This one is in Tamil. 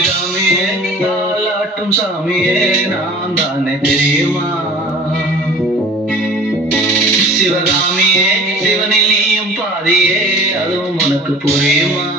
அபிராமியே தாலாட்டும் சாமியே நான் தானே தெரியுமா? சிவகாமியே சிவனில் நீயும் பாதியே அதுவும் உனக்கு புரியுமா?